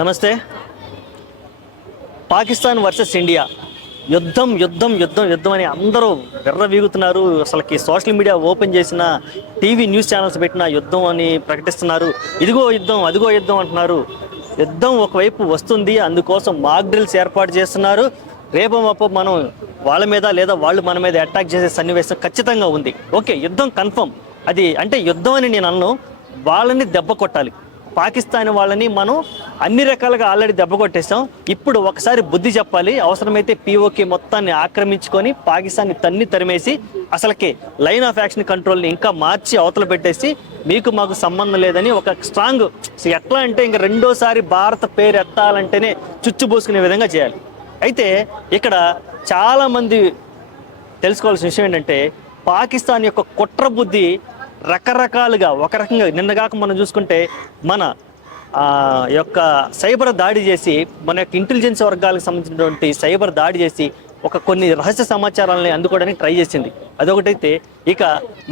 నమస్తే. Pakistan versus India యుద్ధం యుద్ధం యుద్ధం యుద్ధం అని అందరూ విర్రవీగుతున్నారు. అసలుకి సోషల్ మీడియా ఓపెన్ చేసిన, టీవీ న్యూస్ ఛానల్స్ పెట్టిన యుద్ధం అని ప్రకటిస్తున్నారు. ఇదిగో యుద్ధం, అదిగో యుద్ధం అంటున్నారు. యుద్ధం ఒకవైపు వస్తుంది, అందుకోసం మాక్ డ్రిల్స్ ఏర్పాటు చేస్తున్నారు. రేపు మాపో మనం వాళ్ళ మీద లేదా వాళ్ళు మన మీద అటాక్ చేసే సన్నివేశం ఖచ్చితంగా ఉంది. ఓకే, యుద్ధం కన్ఫర్మ్. అది అంటే యుద్ధం అని నేను అన్ను, వాళ్ళని దెబ్బ కొట్టాలి. పాకిస్తాన్ వాళ్ళని మనం అన్ని రకాలుగా ఆల్రెడీ దెబ్బ కొట్టేసాం. ఇప్పుడు ఒకసారి బుద్ధి చెప్పాలి. అవసరమైతే పీఓకే మొత్తాన్ని ఆక్రమించుకొని పాకిస్తాన్ని తరిమేసి అసలుకి లైన్ ఆఫ్ యాక్షన్ కంట్రోల్ని ఇంకా మార్చి అవతల పెట్టేసి మీకు మాకు సంబంధం లేదని ఒక స్ట్రాంగ్, ఎట్లా అంటే ఇంకా రెండోసారి భారత పేరు ఎత్తాలంటేనే చుచ్చుబోసుకునే విధంగా చేయాలి. అయితే ఇక్కడ చాలామంది తెలుసుకోవాల్సిన విషయం ఏంటంటే, పాకిస్తాన్ యొక్క కుట్ర బుద్ధి రకరకాలుగా, ఒక రకంగా నిన్నగాక మనం చూసుకుంటే మన యొక్క సైబర్ దాడి చేసి, మన యొక్క ఇంటెలిజెన్స్ వర్గాలకు సంబంధించినటువంటి సైబర్ దాడి చేసి కొన్ని రహస్య సమాచారాలని అందుకోవడానికి ట్రై చేసింది. అదొకటైతే, ఇక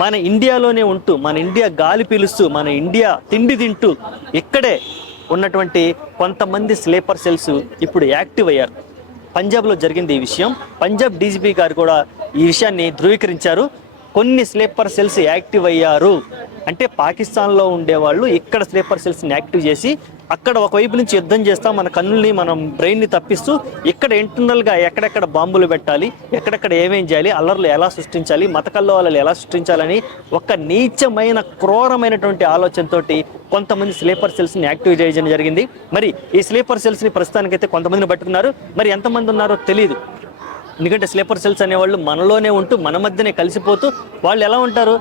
మన ఇండియాలోనే ఉంటూ, మన ఇండియా గాలి పీలుస్తూ, మన ఇండియా తిండి తింటూ ఇక్కడే ఉన్నటువంటి కొంతమంది స్లీపర్ సెల్స్ ఇప్పుడు యాక్టివ్ అయ్యారు. పంజాబ్లో జరిగింది ఈ విషయం. పంజాబ్ డీజీపీ గారు కూడా ఈ విషయాన్ని ధృవీకరించారు. కొన్ని స్లీపర్ సెల్స్ యాక్టివ్ అయ్యారు అంటే, పాకిస్తాన్లో ఉండేవాళ్ళు ఇక్కడ స్లీపర్ సెల్స్ని యాక్టివ్ చేసి అక్కడ ఒకవైపు నుంచి యుద్ధం చేస్తా మన కన్నుల్ని, మనం బ్రెయిన్ని తప్పిస్తూ ఇక్కడ ఇంటర్నల్గా ఎక్కడెక్కడ బాంబులు పెట్టాలి, ఎక్కడెక్కడ ఏమేం చేయాలి, అల్లర్లు ఎలా సృష్టించాలి, మత కల్లోలాలు ఎలా సృష్టించాలని ఒక నీచమైన, క్రూరమైనటువంటి ఆలోచనతోటి కొంతమంది స్లీపర్ సెల్స్ని యాక్టివ్ చేయడం జరిగింది. మరి ఈ స్లీపర్ సెల్స్ని ప్రస్తుతానికైతే కొంతమందిని పట్టుకున్నారు. మరి ఎంతమంది ఉన్నారో తెలియదు. ఎందుకంటే స్లీపర్ సెల్స్ అనేవాళ్ళు మనలోనే ఉంటూ మన మధ్యనే కలిసిపోతూ, వాళ్ళు ఎలా ఉంటారు,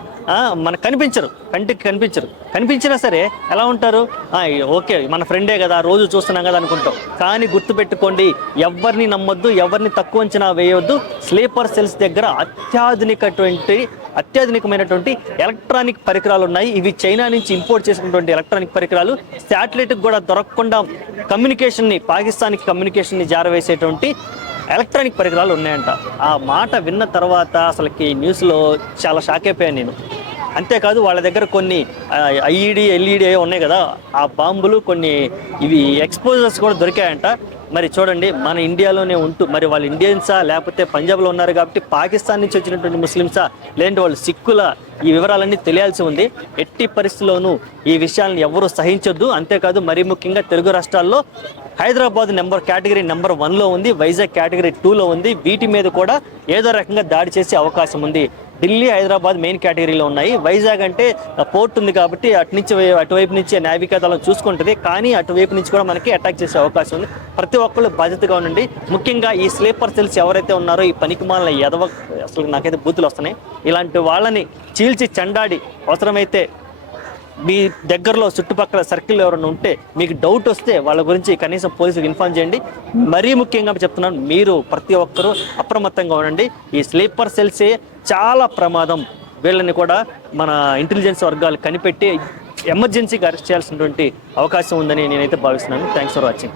మనకు కనిపించరు, కంటికి కనిపించరు. కనిపించినా సరే ఎలా ఉంటారు, ఓకే మన ఫ్రెండే కదా, రోజు చూస్తున్నాం కదా అనుకుంటాం. కానీ గుర్తుపెట్టుకోండి, ఎవరిని నమ్మొద్దు, ఎవరిని తక్కువ అంచనా వేయొద్దు. స్లీపర్ సెల్స్ దగ్గర అత్యాధునికమైనటువంటి ఎలక్ట్రానిక్ పరికరాలు ఉన్నాయి. ఇవి చైనా నుంచి ఇంపోర్ట్ చేసినటువంటి ఎలక్ట్రానిక్ పరికరాలు. శాటిలైట్కి కూడా దొరకకుండా కమ్యూనికేషన్ని, పాకిస్తాన్కి కమ్యూనికేషన్ని జారవేసేటువంటి ఎలక్ట్రానిక్ పరికరాలు ఉన్నాయంట. ఆ మాట విన్న తర్వాత అసలుకి న్యూస్లో చాలా షాక్ అయిపోయాను నేను. అంతేకాదు, వాళ్ళ దగ్గర కొన్ని ఐఈడి, ఎల్ఈడి ఉన్నాయి కదా, ఆ బాంబులు, కొన్ని ఇవి ఎక్స్పోజర్స్ కూడా దొరికాయంట. మరి చూడండి, మన ఇండియాలోనే ఉంటూ, మరి వాళ్ళు ఇండియన్సా లేకపోతే పంజాబ్లో ఉన్నారు కాబట్టి పాకిస్తాన్ నుంచి వచ్చినటువంటి ముస్లిమ్సా, లేదంటే వాళ్ళు సిక్కుల, ఈ వివరాలన్నీ తెలియాల్సి ఉంది. ఎట్టి పరిస్థితుల్లోనూ ఈ విషయాలను ఎవరూ సహించొద్దు. అంతేకాదు, మరీ ముఖ్యంగా తెలుగు రాష్ట్రాల్లో హైదరాబాద్ కేటగిరీ నెంబర్ 1లో ఉంది, వైజాగ్ కేటగిరీ 2లో ఉంది. వీటి మీద కూడా ఏదో రకంగా దాడి చేసే అవకాశం ఉంది. ఢిల్లీ, హైదరాబాద్ మెయిన్ కేటగిరీలో ఉన్నాయి. వైజాగ్ అంటే పోర్ట్ ఉంది కాబట్టి అటువైపు నుంచి నావికా దళం చూసుకుంటుంది. కానీ అటువైపు నుంచి కూడా మనకి అటాక్ చేసే అవకాశం ఉంది. ప్రతి ఒక్కళ్ళు బాధ్యతగా ఉండండి. ముఖ్యంగా ఈ స్లీపర్ సెల్స్ ఎవరైతే ఉన్నారో, ఈ పనికిమాలిన అసలు నాకైతే బూతులు వస్తున్నాయి. ఇలాంటి వాళ్ళని చీల్చి చెండాడి, అవసరమైతే మీ దగ్గరలో చుట్టుపక్కల సర్కిల్ ఎవరైనా ఉంటే మీకు డౌట్ వస్తే వాళ్ళ గురించి కనీసం పోలీసులకు ఇన్ఫార్మ్ చేయండి. మరీ ముఖ్యంగా చెప్తున్నాను, మీరు ప్రతి ఒక్కరూ అప్రమత్తంగా ఉండండి. ఈ స్లీపర్ సెల్సే చాలా ప్రమాదం. వీళ్ళని కూడా మన ఇంటెలిజెన్స్ వర్గాలు కనిపెట్టి ఎమర్జెన్సీగా అరెస్ట్ చేయాల్సినటువంటి అవకాశం ఉందని నేనైతే భావిస్తున్నాను. Thanks for watching.